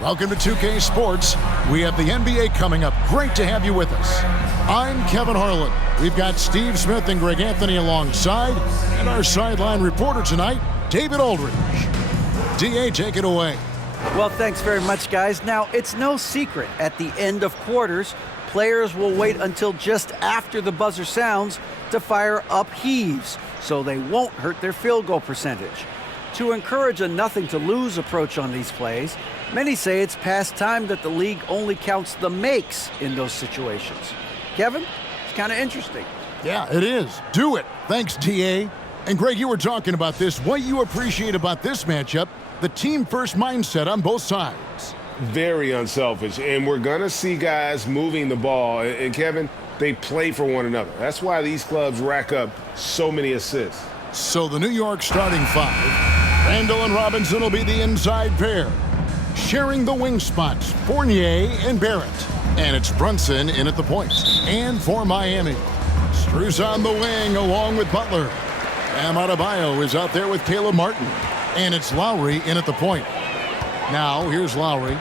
Welcome to 2K Sports. We have the NBA coming up. Great to have you with us. I'm Kevin Harlan. We've got Steve Smith and Greg Anthony alongside, and our sideline reporter tonight, David Aldridge. DA, take it away. Well, thanks very much, guys. Now, it's no secret at the end of quarters, players will wait until just after the buzzer sounds to fire up heaves, so they won't hurt their field goal percentage. To encourage a nothing-to-lose approach on these plays, many say it's past time that the league only counts the makes in those situations. Kevin, it's kind of interesting. Yeah, it is. Do it. Thanks, DA. And Greg, you were talking about this. What you appreciate about this matchup, the team-first mindset on both sides. Very unselfish, and we're going to see guys moving the ball. And Kevin, they play for one another. That's why these clubs rack up so many assists. So the New York starting five, Randall and Robinson will be the inside pair. Sharing the wing spots, Fournier and Barrett. And it's Brunson in at the point. And for Miami, Strus on the wing along with Butler. Bam Adebayo is out there with Caleb Martin. And it's Lowry in at the point. Now, here's Lowry.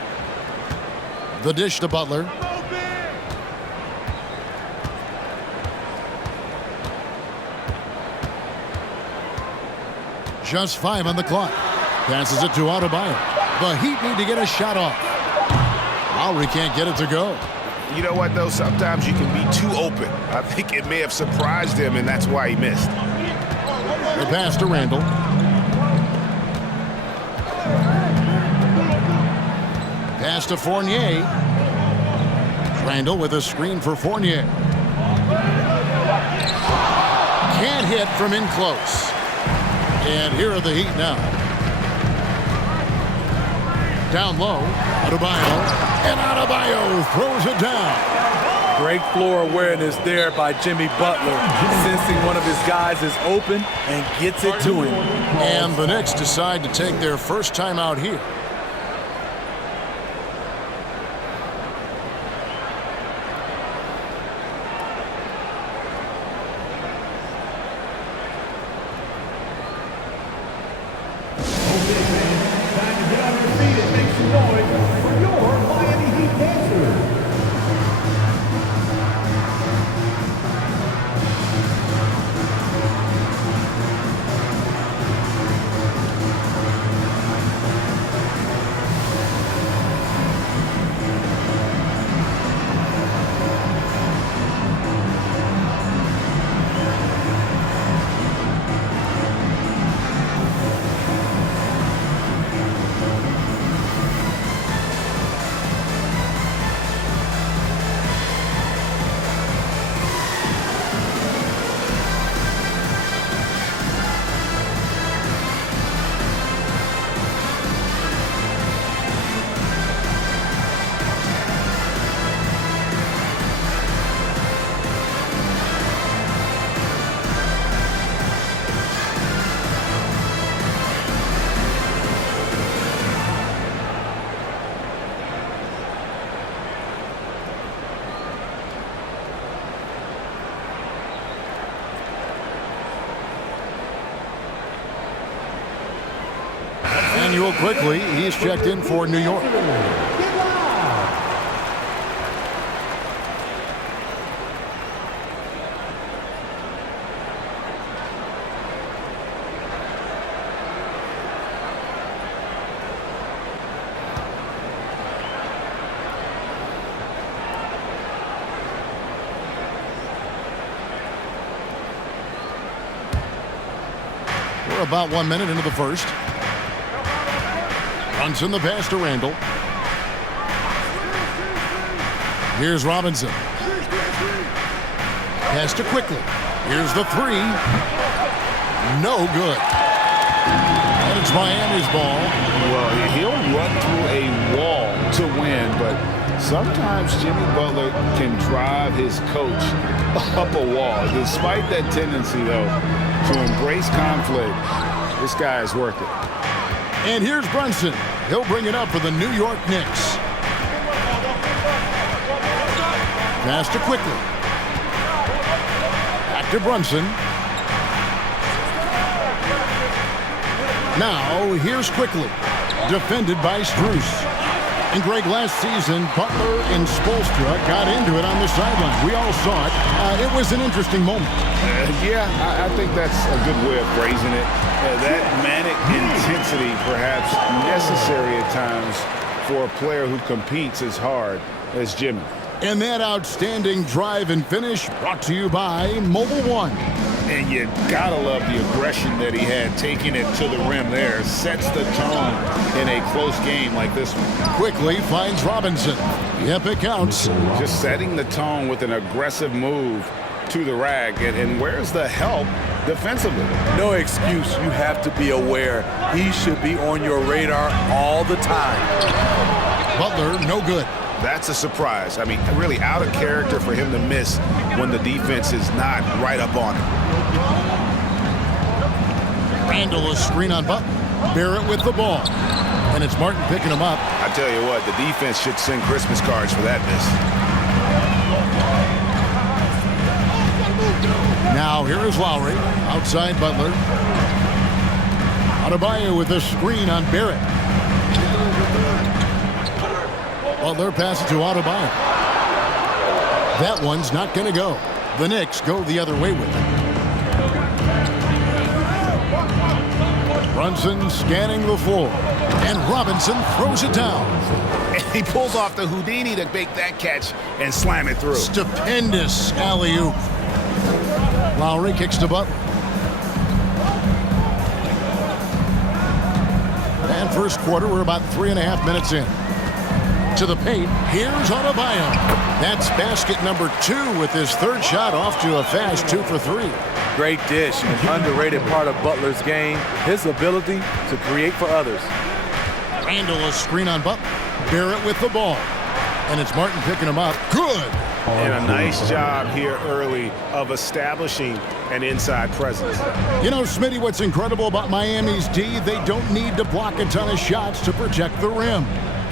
The dish to Butler. Just 5 on the clock. Passes it to Adebayo. The Heat need to get a shot off. Lowry can't get it to go. You know what, though? Sometimes you can be too open. I think it may have surprised him, and that's why he missed. The pass to Randall. Pass to Fournier. Randall with a screen for Fournier. Can't hit from in close. And here are the Heat now. Down low, Adebayo. And Adebayo throws it down. Great floor awareness there by Jimmy Butler. Sensing one of his guys is open and gets it to him. And the Knicks decide to take their first time out here. Real quickly, he's checked in for New York. We're about 1 minute into the first. Brunson the pass to Randall. Here's Robinson. Pass to Quickly. Here's the three. No good. And it's Miami's ball. Well, he'll run through a wall to win, but sometimes Jimmy Butler can drive his coach up a wall. Despite that tendency, though, to embrace conflict, this guy is worth it. And here's Brunson. He'll bring it up for the New York Knicks. Pass to Quickly. to Brunson. Now, here's Quickly. Defended by Strus. And Greg, last season, Butler and Spoelstra got into it on the sideline. We all saw it. It was an interesting moment. Yeah, I think that's a good way of phrasing it. That manic intensity, perhaps necessary at times for a player who competes as hard as Jimmy. And that outstanding drive and finish brought to you by Mobile One. And you gotta love the aggression that he had, taking it to the rim there. Sets the tone in a close game like this one. Quickly finds Robinson. Yep, it counts. Just setting the tone with an aggressive move to the rack. And where's the help defensively? No excuse. You have to be aware. He should be on your radar all the time. Butler, no good. That's a surprise. I mean, really out of character for him to miss when the defense is not right up on him. Randall, a screen on Butler. Barrett with the ball. And it's Martin picking him up. I tell you what, the defense should send Christmas cards for that miss. Now here is Lowry. Outside Butler. Adebayo with a screen on Barrett. Butler passes to Adebayo. That one's not going to go. The Knicks go the other way with it. Brunson scanning the floor. And Robinson throws it down. He pulls off the Houdini to make that catch and slam it through. Stupendous alley-oop. Lowry kicks to Butler. And first quarter, we're about 3.5 minutes in. To the paint, here's Adebayo. That's basket number 2 with his third shot off to a fast 2 for 3. Great dish, an underrated part of Butler's game, his ability to create for others. Randall, a screen on Butler. Barrett with the ball. And it's Martin picking him up. Good. And a nice job here early of establishing an inside presence. You know, Smitty, what's incredible about Miami's D, they don't need to block a ton of shots to protect the rim.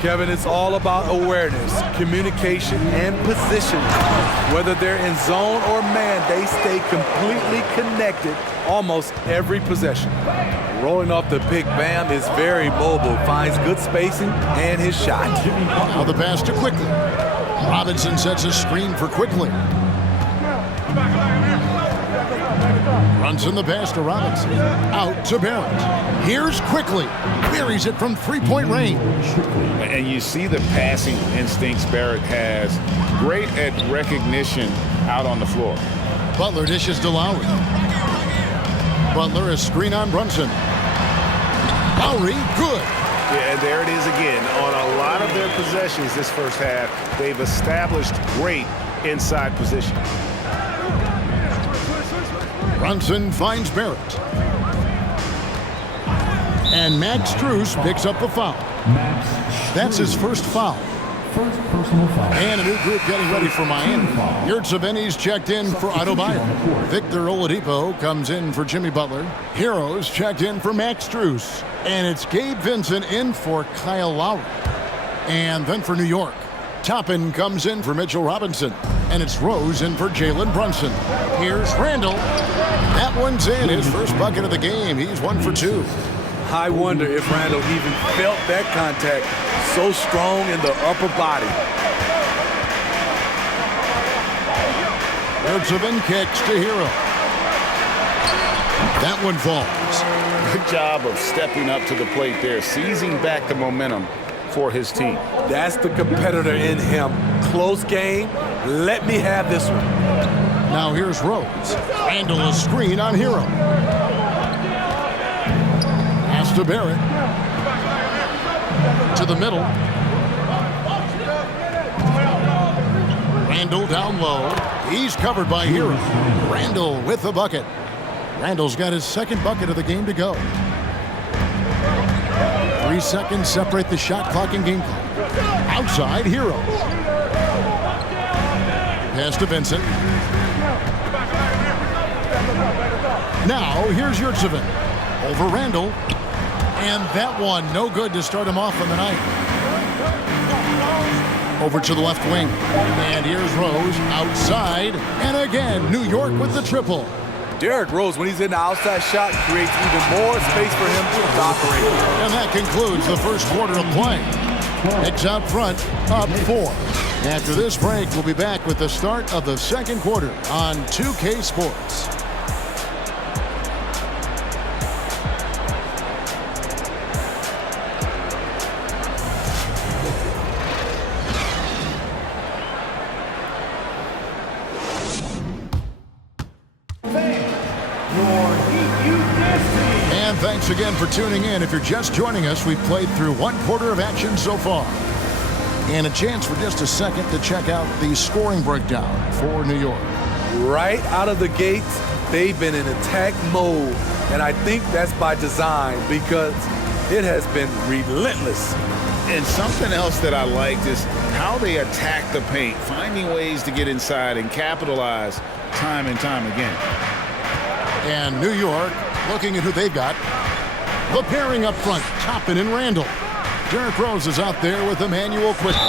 Kevin, it's all about awareness, communication, and position. Whether they're in zone or man, they stay completely connected almost every possession. Rolling off the pick, Bam is very mobile, finds good spacing and his shot. Now the pass to Quickly. Robinson sets a screen for Quickly. Runs in the pass to Robinson. Out to Barrett. Here's Quickly. Buries it from three-point range. And you see the passing instincts Barrett has. Great at recognition out on the floor. Butler dishes to Lowry. Butler, a screen on Brunson. Lowry, good. Yeah, and there it is again. On a lot of their possessions this first half, they've established great inside position. Brunson finds Barrett. And Max Strus picks up the foul. That's his first foul. First personal foul. And a new group getting ready for Miami. Yurtseven's checked in for Adebayo. Victor Oladipo comes in for Jimmy Butler. Heroes checked in for Max Strus. And it's Gabe Vincent in for Kyle Lowry. And then for New York, Toppin comes in for Mitchell Robinson. And it's Rose in for Jalen Brunson. Here's Randall. That one's in. His first bucket of the game. He's 1 for 2. I wonder if Randall even felt that contact, so strong in the upper body. Yurtseven kicks to Hero. That one falls. Good job of stepping up to the plate there, seizing back the momentum for his team. That's the competitor in him. Close game. Let me have this one. Now here's Rose. Randall a screen on Hero. Pass to Barrett. To the middle. Randall down low. He's covered by Hero. Randall with the bucket. Randall's got his second bucket of the game to go. 3 seconds separate the shot clock and game clock. Outside, Hero. Pass to Vincent. Now, here's Yurtseven. Over Randall. And that one, no good to start him off on the night. Over to the left wing. And here's Rose outside. And again, New York with the triple. Derrick Rose, when he's in the outside shot, creates even more space for him to operate. And that concludes the first quarter of play. Knicks out front, up 4. After this break, we'll be back with the start of the second quarter on 2K Sports. And thanks again for tuning in. If you're just joining us, we've played through one quarter of action so far. And a chance for just a second to check out the scoring breakdown for New York. Right out of the gates, they've been in attack mode. And I think that's by design because it has been relentless. And something else that I liked is how they attack the paint, finding ways to get inside and capitalize time and time again. And New York, looking at who they've got. The pairing up front, Toppin and Randall. Derrick Rose is out there with Emmanuel quickly.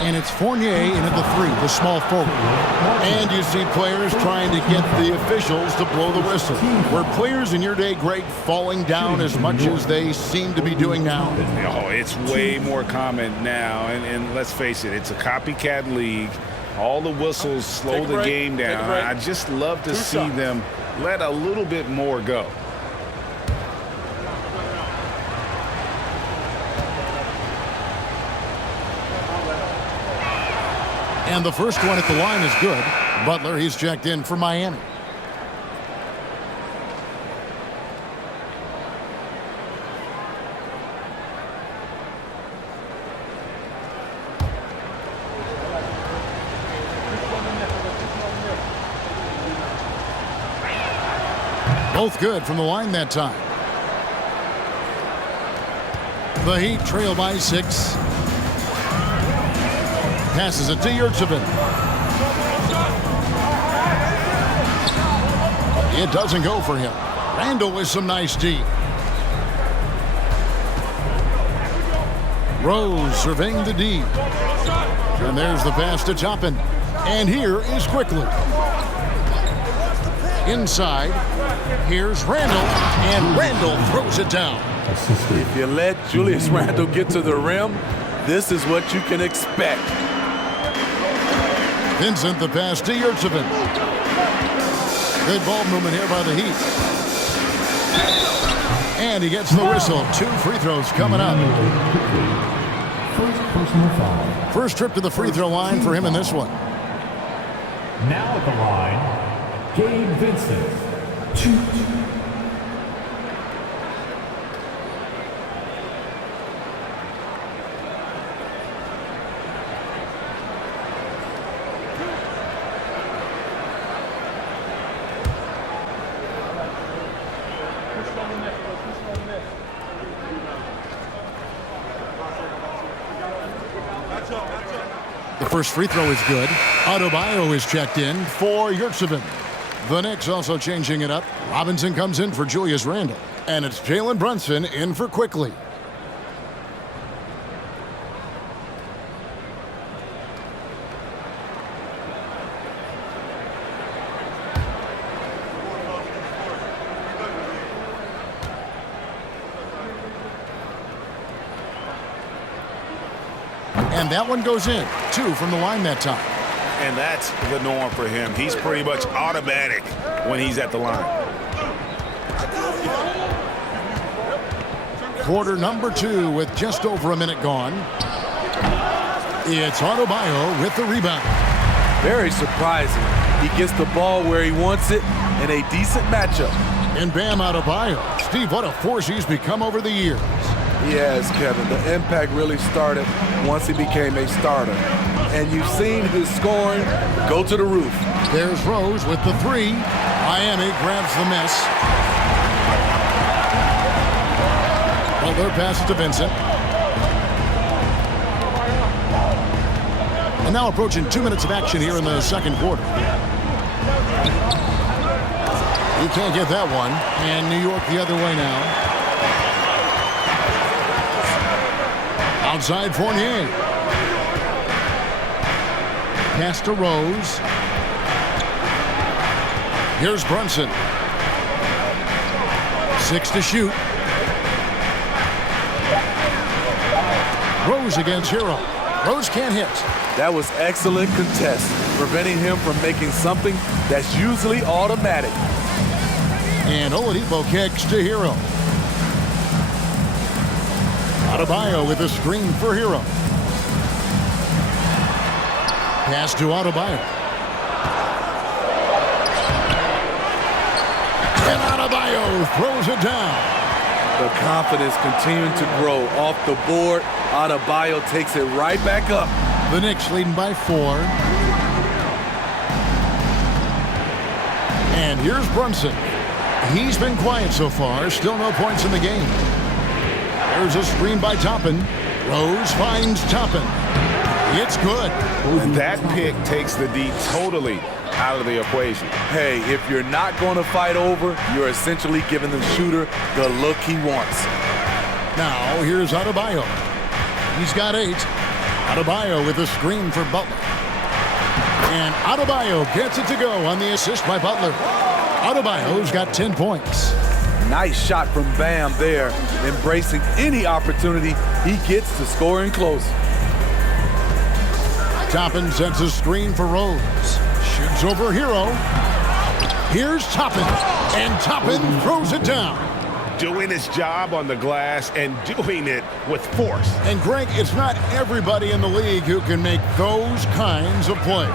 And it's Fournier in at the 3, the small forward. And you see players trying to get the officials to blow the whistle. Were players in your day great falling down as much as they seem to be doing now? Oh, it's way more common now. And let's face it, it's a copycat league. All the whistles slow the game down. I just love to see them let a little bit more go. And the first one at the line is good. Butler, he's checked in for Miami. Both good from the line that time. The Heat trail by 6. Passes it to Yurtsevin. It doesn't go for him. Randall with some nice D. Rose surveying the D. And there's the pass to Toppin. And here is Quickly. Inside, here's Randall, and Randall throws it down. If you let Julius Randle get to the rim, this is what you can expect. Vincent, the pass to Yurtsevin. Good ball movement here by the Heat. And he gets the whistle. 2 free throws coming up. First personal foul. First trip to the free throw line for him in this one. Now at the line, Gabe Vincent. 2. The first free throw is good. Adebayo is checked in for Yurtsevin. The Knicks also changing it up. Robinson comes in for Julius Randle. And it's Jalen Brunson in for Quickly. And that one goes in. 2 from the line that time. And that's the norm for him. He's pretty much automatic when he's at the line. Quarter number 2 with just over a minute gone. It's Adebayo with the rebound. Very surprising. He gets the ball where he wants it in a decent matchup. And Bam Adebayo. Steve, what a force he's become over the years. Yes, Kevin. The impact really started once he became a starter. And you've seen his scoring go to the roof. There's Rose with the 3. Miami grabs the miss. Butler passes to Vincent. And now approaching 2 minutes of action here in the second quarter. You can't get that one. And New York the other way now. Outside Fournier. pass to Rose. Here's Brunson. 6 to shoot. Rose against Hero. Rose can't hit. That was excellent contest, preventing him from making something that's usually automatic. And Oladipo kicks to Hero. Adebayo with a screen for Hero. Pass to Adebayo. And Adebayo throws it down. The confidence continuing to grow off the board. Adebayo takes it right back up. The Knicks leading by 4. And here's Brunson. He's been quiet so far. Still no points in the game. There's a screen by Toppin. Rose finds Toppin. It's good. That pick takes the D totally out of the equation. Hey, if you're not going to fight over, you're essentially giving the shooter the look he wants. Now here's Adebayo. He's got 8. Adebayo with a screen for Butler. And Adebayo gets it to go on the assist by Butler. Adebayo's got 10 points. Nice shot from Bam there, embracing any opportunity he gets to score and close. Toppin sets a screen for Rose. Shoots over Hero. Here's Toppin. And Toppin throws it down. Doing his job on the glass and doing it with force. And Greg, it's not everybody in the league who can make those kinds of plays.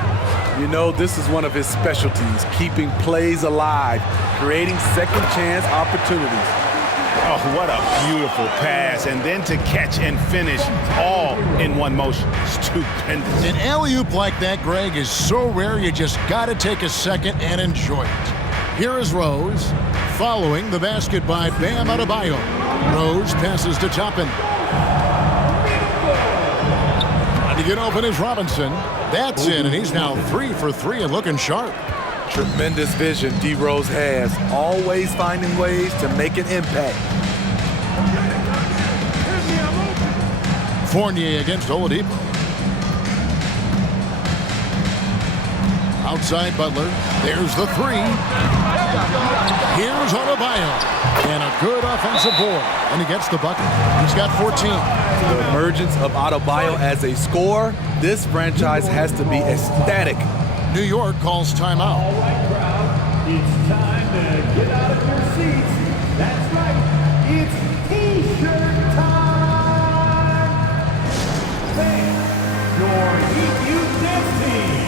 You know, this is one of his specialties, keeping plays alive, creating second chance opportunities. Oh, what a beautiful pass. And then to catch and finish all in one motion. Stupendous. An alley-oop like that, Greg, is so rare you just got to take a second and enjoy it. Here is Rose, following the basket by Bam Adebayo. Rose passes to Toppin. Trying to get open is Robinson. That's in, and he's now 3 for 3 and looking sharp. Tremendous vision D. Rose has, always finding ways to make an impact. Fournier against Oladipo. Outside Butler. There's the 3. Here's Adebayo. And a good offensive board. And he gets the bucket. He's got 14. The emergence of Adebayo as a scorer, this franchise has to be ecstatic. New York calls timeout. All right, crowd. It's time to get out of your seats. That's right. It's T-shirt time. Thank your EQ dance team.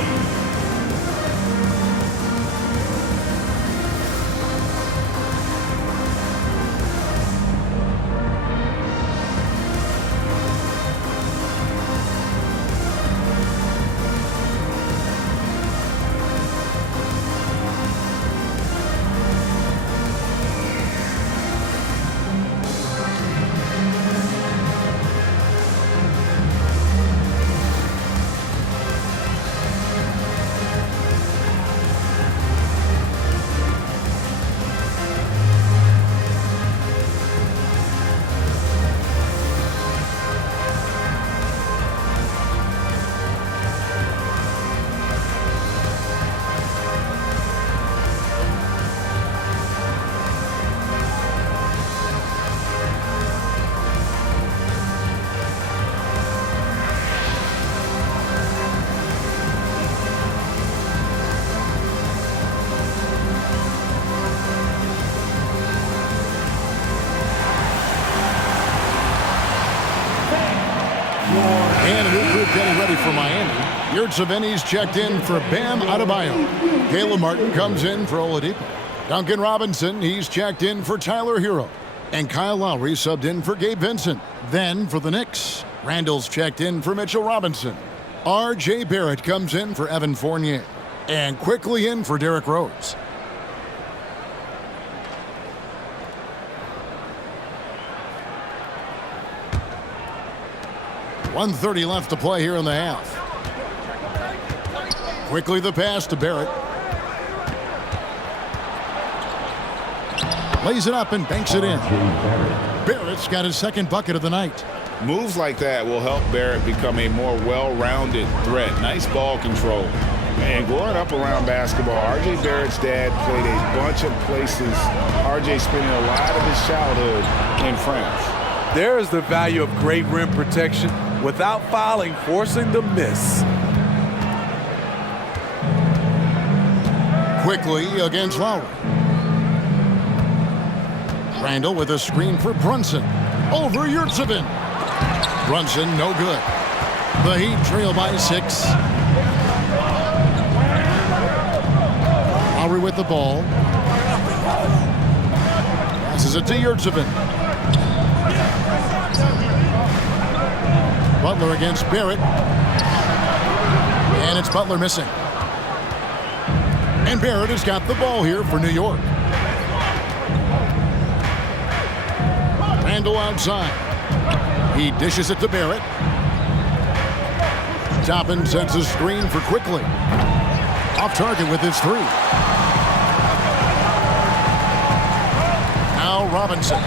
And a new group getting ready for Miami. Yurtseven's checked in for Bam Adebayo. Caleb Martin comes in for Oladipo. Duncan Robinson, he's checked in for Tyler Hero. And Kyle Lowry subbed in for Gabe Vincent. Then for the Knicks, Randall's checked in for Mitchell Robinson. R.J. Barrett comes in for Evan Fournier. And quickly in for Derrick Rose. .130 left to play here in the half. Quickly the pass to Barrett. Lays it up and banks it in. Barrett Barrett's got his second bucket of the night. Moves like that will help Barrett become a more well-rounded threat. Nice ball control. And growing up around basketball, R.J. Barrett's dad played a bunch of places. R.J. spending a lot of his childhood in France. There is the value of great rim protection without fouling, forcing the miss. Quickly against Lowry. Randall with a screen for Brunson. Over Yurtsevin. Brunson, no good. The Heat trail by 6. Lowry with the ball. Passes it to Yurtsevin. Butler against Barrett. And it's Butler missing. And Barrett has got the ball here for New York. Randall outside. He dishes it to Barrett. Toppin sets a screen for Quickly. Off target with his 3. Now Robinson.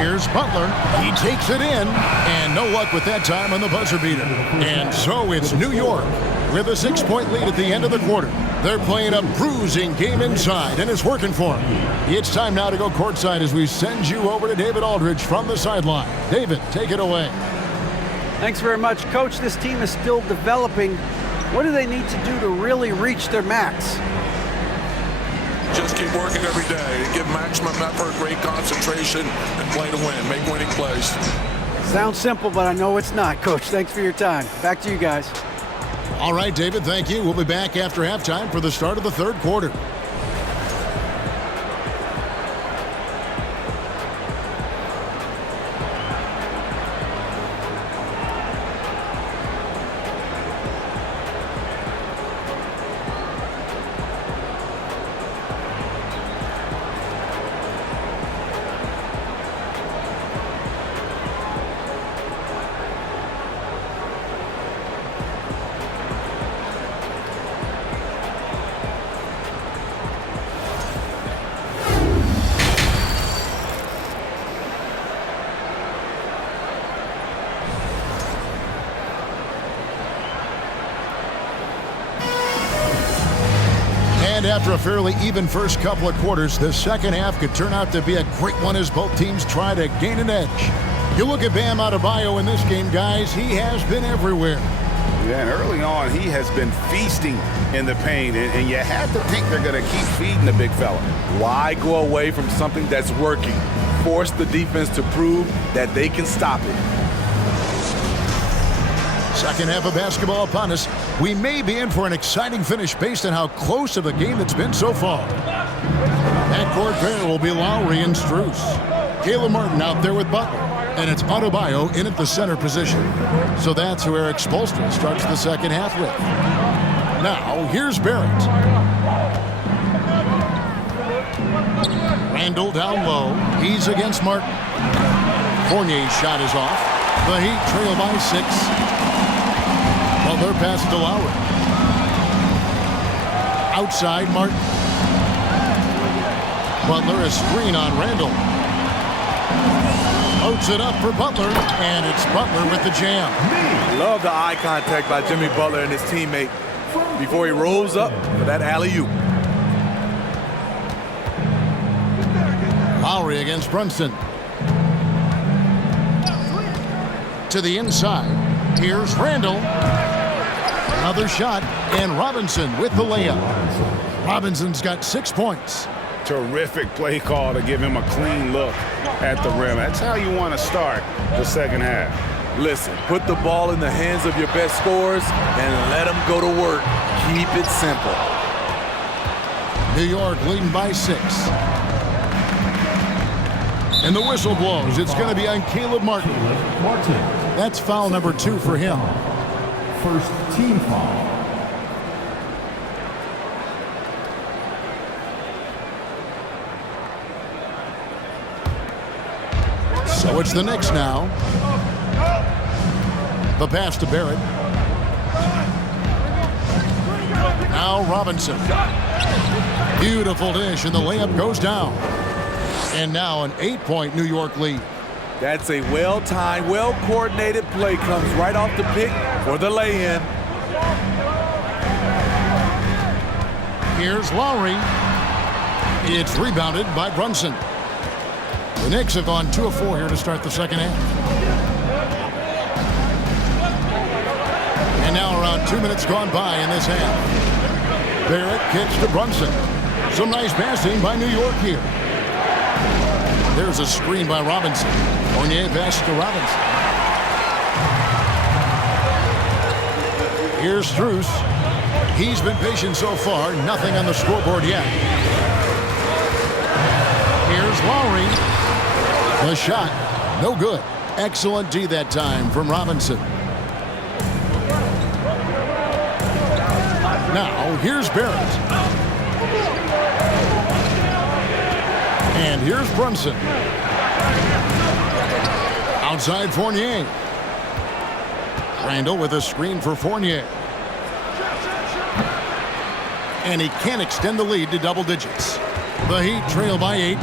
Here's Butler. He takes it in. And no luck with that time on the buzzer beater. And so it's New York with a 6-point lead at the end of the quarter. They're playing a bruising game inside, and it's working for them. It's time now to go courtside as we send you over to David Aldridge from the sideline. David, take it away. Thanks very much, Coach. This team is still developing. What do they need to do to really reach their max? Just keep working every day. Give maximum effort, great concentration, and play to win. Make winning plays. Sounds simple, but I know it's not, Coach. Thanks for your time. Back to you guys. All right, David, thank you. We'll be back after halftime for the start of the third quarter. And after a fairly even first couple of quarters, the second half could turn out to be a great one as both teams try to gain an edge. You look at Bam Adebayo in this game, guys, he has been everywhere. Yeah, and early on, he has been feasting in the paint, and you have to think they're going to keep feeding the big fella. Why go away from something that's working? Force the defense to prove that they can stop it. Second half of basketball upon us. We may be in for an exciting finish based on how close of the game it's been so far. Backcourt pair will be Lowry and Strus. Caleb Martin out there with Butler. And it's Adebayo in at the center position. So that's who Eric Spoelstra starts the second half with. Now, here's Barrett. Randall down low. He's against Martin. Fournier's shot is off. The Heat trail by 6. Butler pass to Lowry. Outside, Martin. Butler a screen on Randall. Loads it up for Butler, and it's Butler with the jam. Love the eye contact by Jimmy Butler and his teammate before he rolls up for that alley-oop. Lowry against Brunson. To the inside. Here's Randall. Another shot, and Robinson with the layup. Robinson's got 6 points. Terrific play call to give him a clean look at the rim. That's how you want to start the second half. Listen, put the ball in the hands of your best scorers and let them go to work. Keep it simple. New York leading by 6. And the whistle blows. It's going to be on Caleb Martin. That's foul number 2 for him. First team foul. So it's the Knicks now. The pass to Barrett. Now Robinson. Beautiful dish, and the layup goes down. And now an 8-point New York lead. That's a well-timed, well-coordinated play. Comes right off the pick for the lay-in. Here's Lowry. It's rebounded by Brunson. The Knicks have gone 2 of 4 here to start the second half. And now around 2 minutes gone by in this half. Barrett kicks to Brunson. Some nice passing by New York here. There's a screen by Robinson. Fournier pass to Robinson. Here's Strus. He's been patient so far. Nothing on the scoreboard yet. Here's Lowry. The shot, no good. Excellent D that time from Robinson. Now, here's Barrett. And here's Brunson. Outside Fournier. Randall with a screen for Fournier. And he can't extend the lead to double digits. The Heat trail by 8.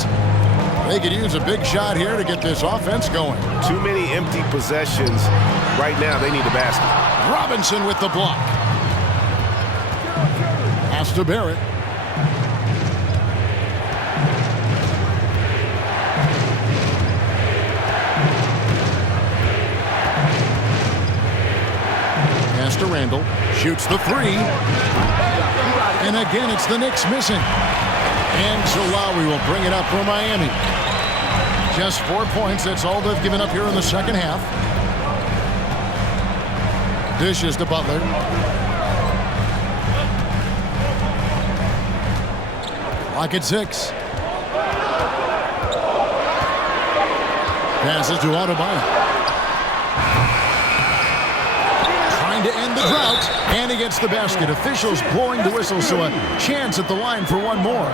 They could use a big shot here to get this offense going. Too many empty possessions. Right now, they need a basket. Robinson with the block. Pass to Barrett. Pass to Randall. Shoots the 3. And again, it's the Knicks missing. And so Lowry will bring it up for Miami. Just 4 points. That's all they've given up here in the second half. Dishes to Butler. Clock at 6. Passes to Adebayo. Trying to end the drought. And he gets the basket. Officials blowing the whistle, so a chance at the line for one more.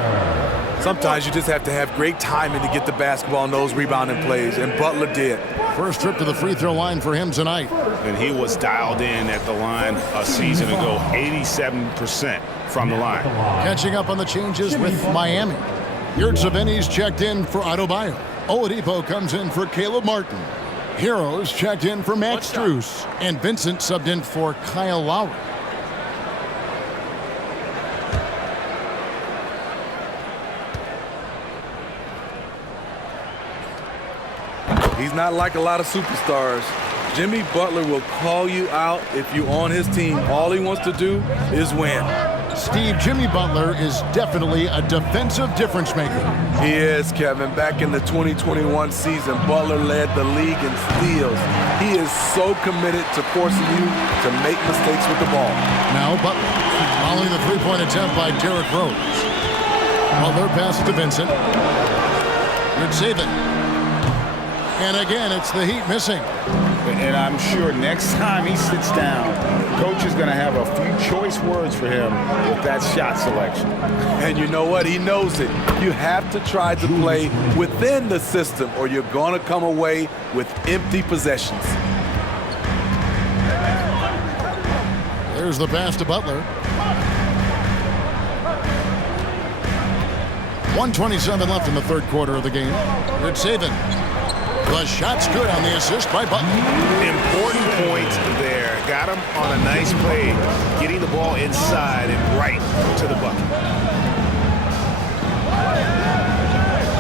Sometimes you just have to have great timing to get the basketball in those rebounding plays, and Butler did. First trip to the free throw line for him tonight. And he was dialed in at the line a season ago, 87% from the line. Catching up on the changes with Miami. Yurtseven's checked in for Adebayo. Oladipo comes in for Caleb Martin. Heroes checked in for Max Strus. And Vincent subbed in for Kyle Lowry. He's not like a lot of superstars. Jimmy Butler will call you out if you're on his team. All he wants to do is win. Steve, Jimmy Butler is definitely a defensive difference maker. He is, Kevin. Back in the 2021 season, Butler led the league in steals. He is so committed to forcing you to make mistakes with the ball. Now Butler, following the three-point attempt by Derrick Rose. Butler passes to Vincent. Yurtseven. And again, it's the Heat missing. And I'm sure next time he sits down, coach is going to have a few choice words for him with that shot selection. And you know what? He knows it. You have to try to play within the system or you're going to come away with empty possessions. There's the pass to Butler. 1:27 left in the third quarter of the game. Yurtseven. The shot's good on the assist by Butler. Important point there. Got him on a nice play, getting the ball inside and right to the bucket.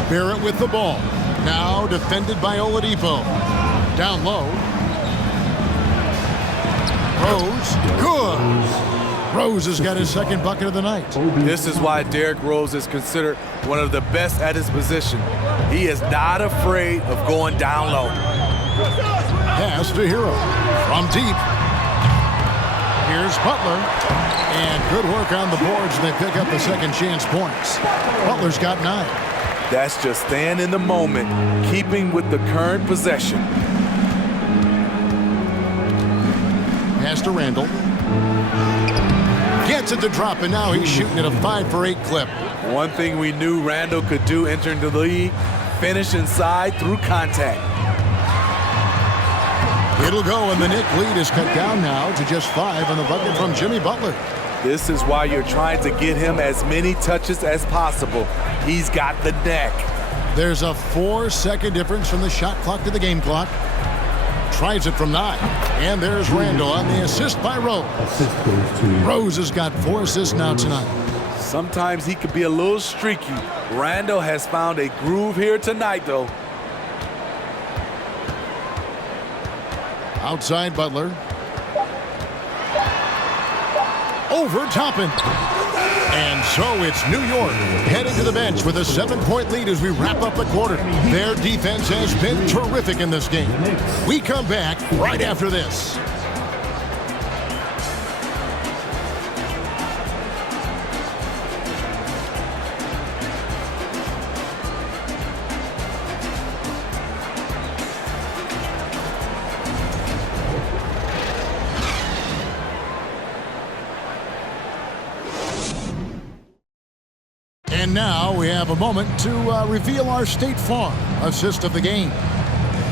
Barrett with the ball. Now defended by Oladipo. Down low. Rose. Good. Rose has got his second bucket of the night. This is why Derrick Rose is considered one of the best at his position. He is not afraid of going down low. Pass to Hero. From deep. Here's Butler. And good work on the boards. They pick up the second chance points. Butler's got 9. That's just staying in the moment, keeping with the current possession. Pass to Randall. Gets it to drop, and now he's shooting at a 5 for 8 clip. One thing we knew Randall could do entering the league, finish inside through contact. It'll go, and the Knicks lead is cut down now to just 5 on the bucket from Jimmy Butler. This is why you're trying to get him as many touches as possible. He's got the neck. There's a 4-second difference from the shot clock to the game clock. Tries it from 9. And there's Randall on the assist by Rose. Rose has got 4 assists now tonight. Sometimes he could be a little streaky. Randall has found a groove here tonight, though. Outside Butler. Over Toppin. And so it's New York heading to the bench with a 7-point lead as we wrap up the quarter. Their defense has been terrific in this game. We come back right after this. And now we have a moment to reveal our State Farm assist of the game.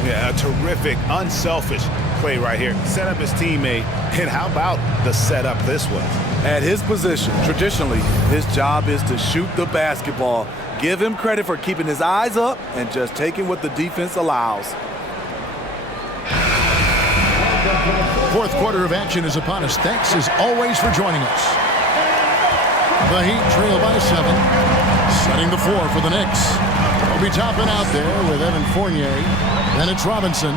Yeah, a terrific, unselfish play right here. Set up his teammate, and how about the setup this was? At his position, traditionally, his job is to shoot the basketball. Give him credit for keeping his eyes up and just taking what the defense allows. Fourth quarter of action is upon us. Thanks as always for joining us. The Heat trail by 7. Setting the floor for the Knicks. We'll be topping out there with Evan Fournier. Then it's Robinson.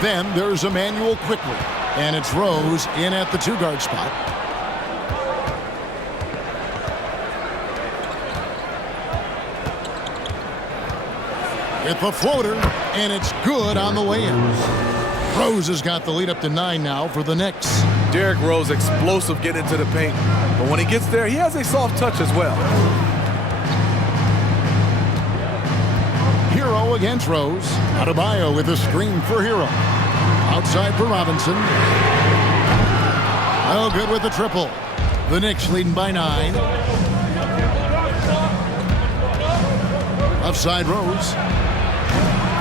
Then there's Emmanuel quickly. And it's Rose in at the 2-guard spot. With the floater, and it's good on the way in. Rose has got the lead up to 9 now for the Knicks. Derrick Rose explosive getting into the paint. But when he gets there, he has a soft touch as well. Hero against Rose. Adebayo with a screen for Hero. Outside for Robinson. Oh, good with the triple. The Knicks leading by 9. Offside Rose.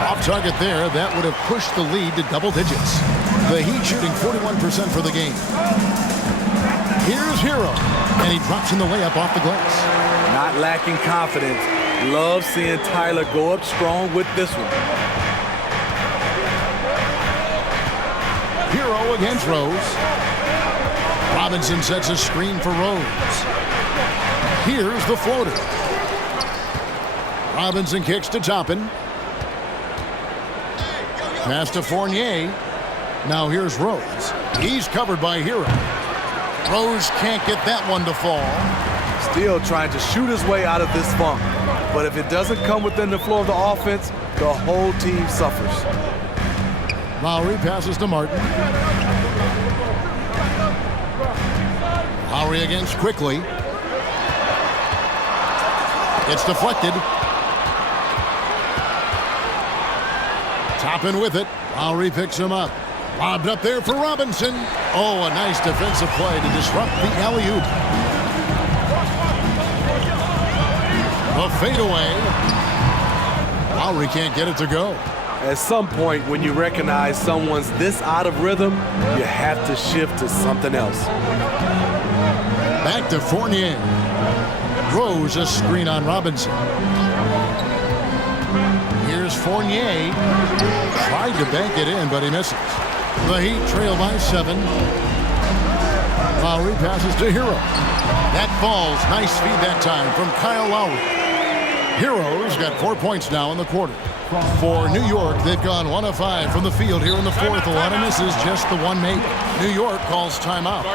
Off target there. That would have pushed the lead to double digits. The Heat shooting 41% for the game. Here's Hero. And he drops in the layup off the glass. Not lacking confidence. Love seeing Tyler go up strong with this one. Hero against Rose. Robinson sets a screen for Rose. Here's the floater. Robinson kicks to Toppin. Pass to Fournier. Now here's Rose. He's covered by Hero. Rose can't get that one to fall. Still trying to shoot his way out of this funk. But if it doesn't come within the flow of the offense, the whole team suffers. Lowry passes to Martin. Lowry against quickly. It's deflected. Toppin with it. Lowry picks him up. Lobbed up there for Robinson. Oh, a nice defensive play to disrupt the alley-oop. A fadeaway. Lowry can't get it to go. At some point, when you recognize someone's this out of rhythm, you have to shift to something else. Back to Fournier. Rose a screen on Robinson. Here's Fournier. Tried to bank it in, but he misses. The Heat trail by 7. Lowry passes to Hero. That falls. Nice feed that time from Kyle Lowry. Hero's got 4 points now in the quarter. For New York, they've gone 1 of 5 from the field here in the fourth. A lot of misses, just the one made. New York calls timeout.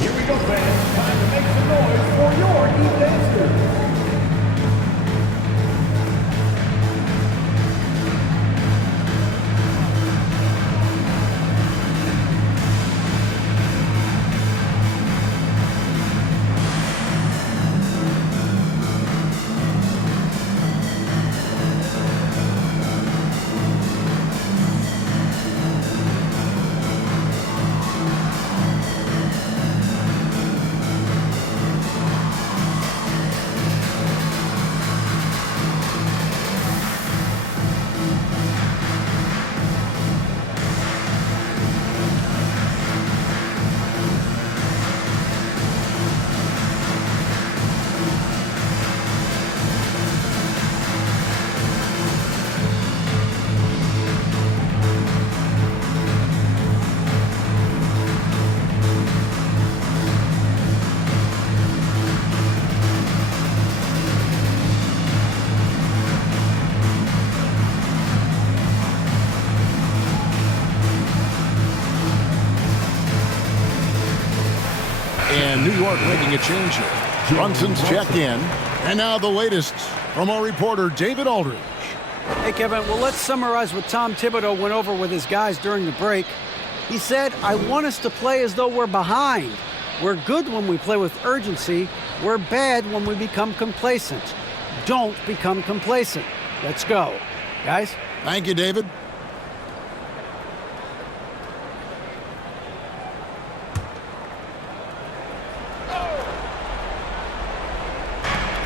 Here we go, fans. Time to make some noise for your defense. New York making a change here. Brunson's checked in. And now the latest from our reporter, David Aldridge. Hey, Kevin, well, let's summarize what Tom Thibodeau went over with his guys during the break. He said, I want us to play as though we're behind. We're good when we play with urgency. We're bad when we become complacent. Don't become complacent. Let's go. Guys? Thank you, David.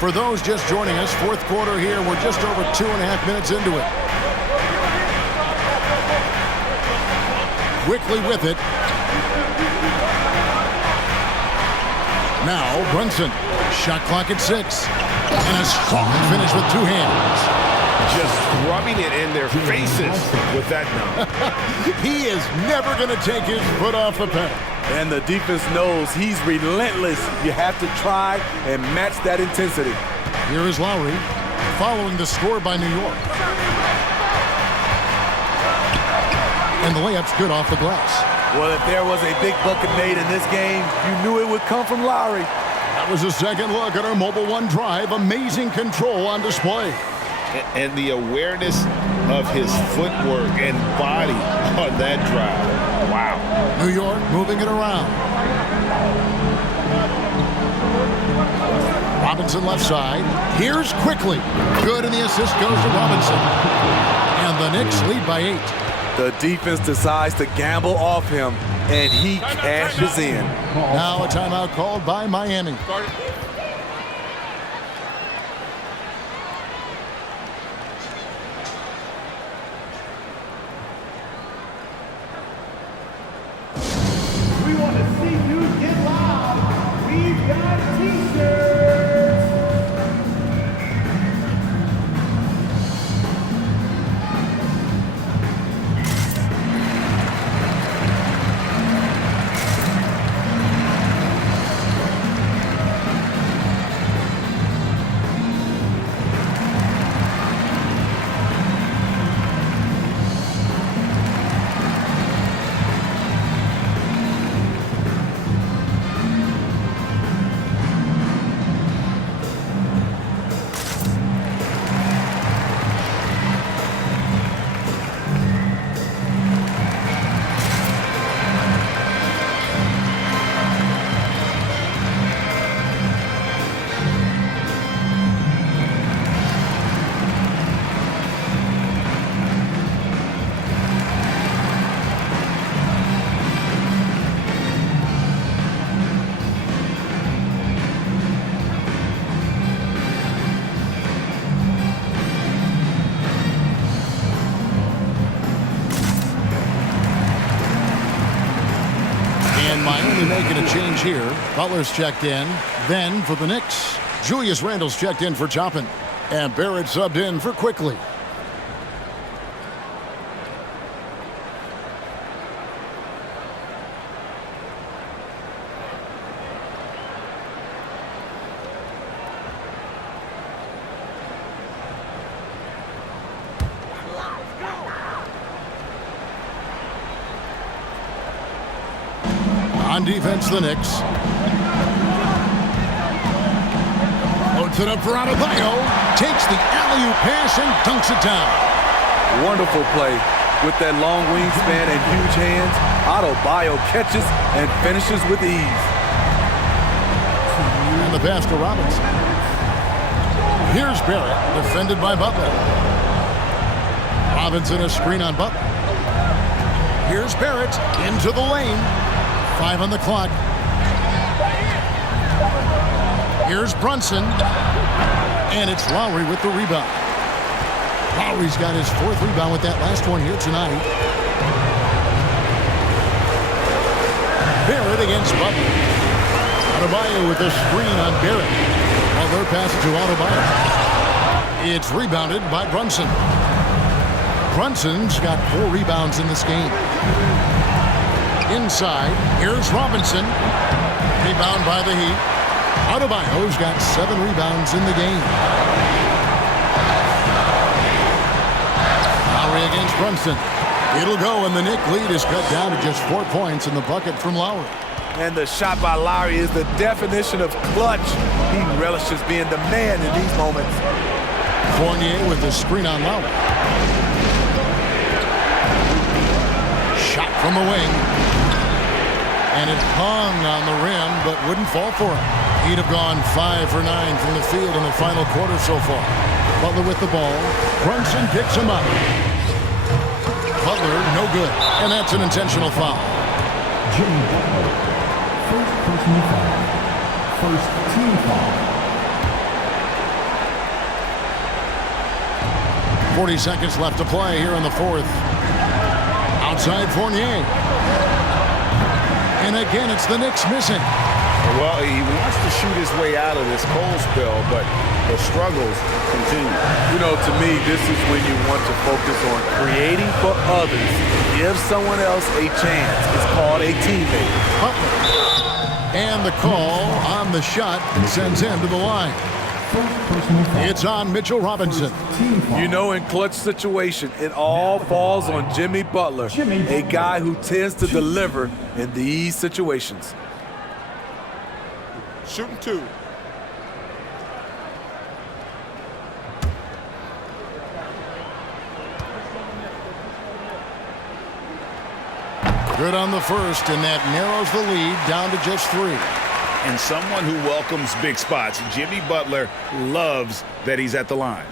For those just joining us, fourth quarter here. We're just over 2.5 minutes into it. Quickly with it. Now, Brunson. Shot clock at 6. And a strong finish with 2 hands. Just rubbing it in their faces with that number. He is never going to take his foot off the pedal. And the defense knows he's relentless. You have to try and match that intensity. Here is Lowry, following the score by New York. And the layup's good off the glass. Well, if there was a big bucket made in this game, you knew it would come from Lowry. That was a second look at our Mobile One drive. Amazing control on display. And the awareness of his footwork and body on that drive. Wow. New York moving it around. Robinson left side. Here's quickly. Good, and the assist goes to Robinson. And the Knicks lead by 8. The defense decides to gamble off him, and he cashes in. Now a timeout called by Miami. We want to see you get loud. We've got t-shirts. Miami making a change here. Butler's checked in. Then for the Knicks, Julius Randle's checked in for Toppin. And Barrett subbed in for Quickly. On defense, the Knicks. Loads it up for Adebayo. Takes the alley-oop pass and dunks it down. Wonderful play. With that long wingspan and huge hands, Adebayo catches and finishes with ease. And the pass to Robinson. Here's Barrett, defended by Butler. Robinson a screen on Butler. Here's Barrett into the lane. 5 on the clock. Here's Brunson. And it's Lowry with the rebound. Lowry's got his 4th rebound with that last one here tonight. Barrett against Butler. Adebayo with the screen on Barrett. While they're passing to Adebayo. It's rebounded by Brunson. Brunson's got 4 rebounds in this game. Inside, here's Robinson. Rebound by the Heat. Adebayo's got 7 rebounds in the game. Lowry against Brunson. It'll go, and the Knicks lead is cut down to just 4 points in the bucket from Lowry. And the shot by Lowry is the definition of clutch. He relishes being the man in these moments. Fournier with the screen on Lowry. Shot from the wing. And it hung on the rim, but wouldn't fall for him. He'd have gone 5 for 9 from the field in the final quarter so far. Butler with the ball. Brunson picks him up. Butler, no good. And that's an intentional foul. Jimmy Butler, first personal foul. First team foul. 40 seconds left to play here in the fourth. Outside Fournier. And again, it's the Knicks missing. Well, he wants to shoot his way out of this cold spell, but the struggles continue. You know, to me, this is when you want to focus on creating for others. Give someone else a chance. It's called a teammate. Butler. And the call on the shot that sends him to the line. It's on Mitchell Robinson. You know, in clutch situation, it all falls on Jimmy Butler, a guy who tends to deliver in these situations. Shooting 2. Good on the first, and that narrows the lead down to just 3. And someone who welcomes big spots, Jimmy Butler loves that he's at the line.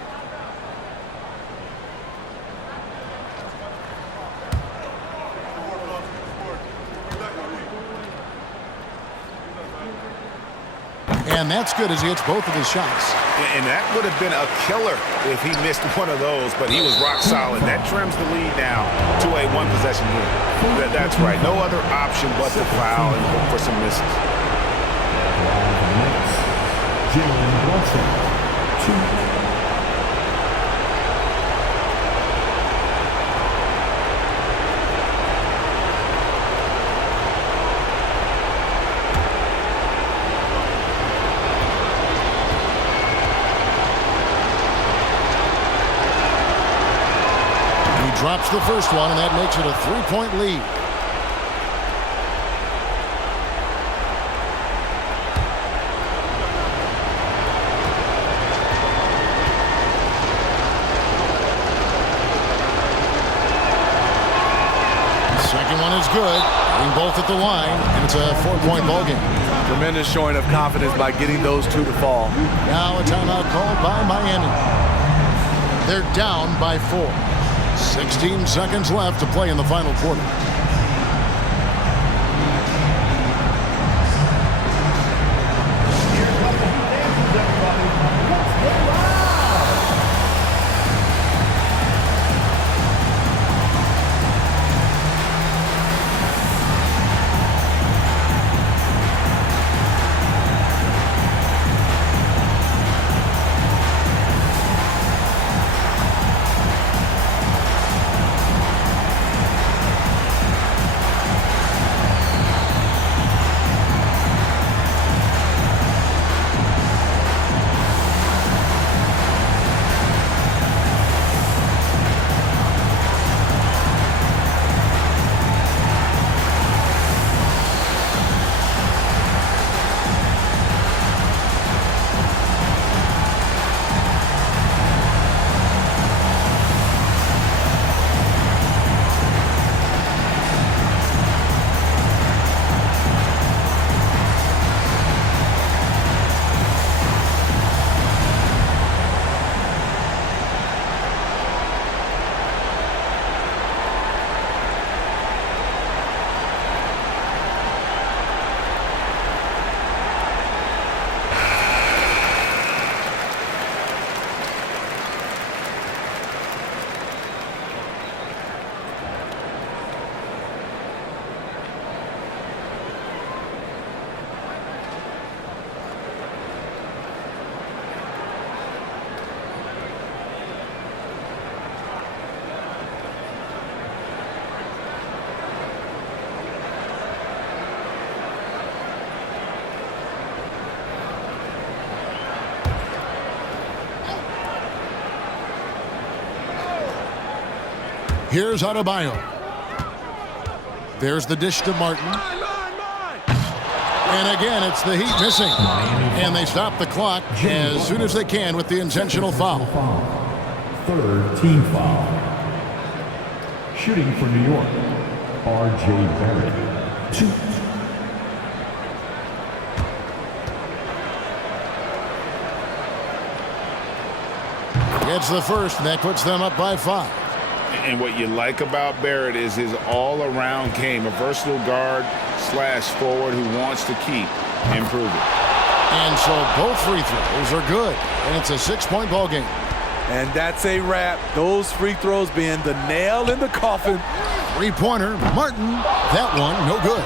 And that's good as he hits both of his shots. And that would have been a killer if he missed one of those, but he was rock solid. That trims the lead now to a one-possession lead. That's right. No other option but to foul and look for some misses. Jalen Brunson, 2. Drops the first one, and that makes it a 3-point lead. The second one is good. Getting both at the line, and it's a 4-point ball game. Tremendous showing of confidence by getting those 2 to fall. Now a timeout called by Miami. They're down by 4. 16 seconds left to play in the final quarter. Here's Adebayo. There's the dish to Martin. And again, it's the Heat missing. And they stop the clock as soon as they can with the intentional foul. Third team foul. Shooting for New York, R.J. Barrett. 2. Gets the first, and that puts them up by 5. And what you like about Barrett is his all-around game, a versatile guard / forward who wants to keep improving. And so both free throws are good, and it's a 6-point ball game. And that's a wrap. Those free throws being the nail in the coffin. Three-pointer, Martin. That one, no good.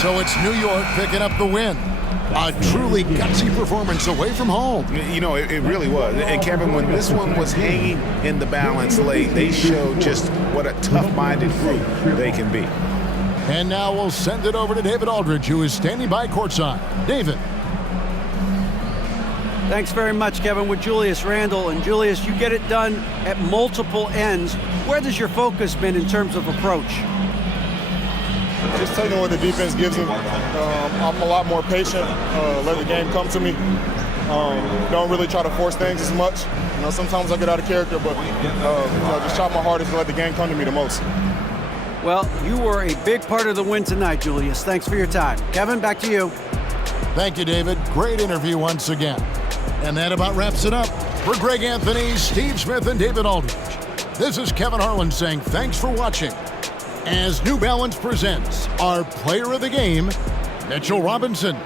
So it's New York picking up the win. A truly gutsy performance away from home. You know, it really was. And Kevin, when this one was hanging in the balance late, they showed just what a tough-minded group they can be. And now we'll send it over to David Aldridge, who is standing by courtside. David. Thanks very much, Kevin, with Julius Randle. And Julius, you get it done at multiple ends. Where has your focus been in terms of approach? Just taking what the defense gives them. I'm a lot more patient, let the game come to me. Don't really try to force things as much. You know, sometimes I get out of character, but just try my hardest to let the game come to me the most. Well, you were a big part of the win tonight, Julius. Thanks for your time. Kevin, back to you. Thank you, David. Great interview once again. And that about wraps it up. For Greg Anthony, Steve Smith, and David Aldridge, this is Kevin Harlan saying thanks for watching as New Balance presents our player of the game, Mitchell Robinson.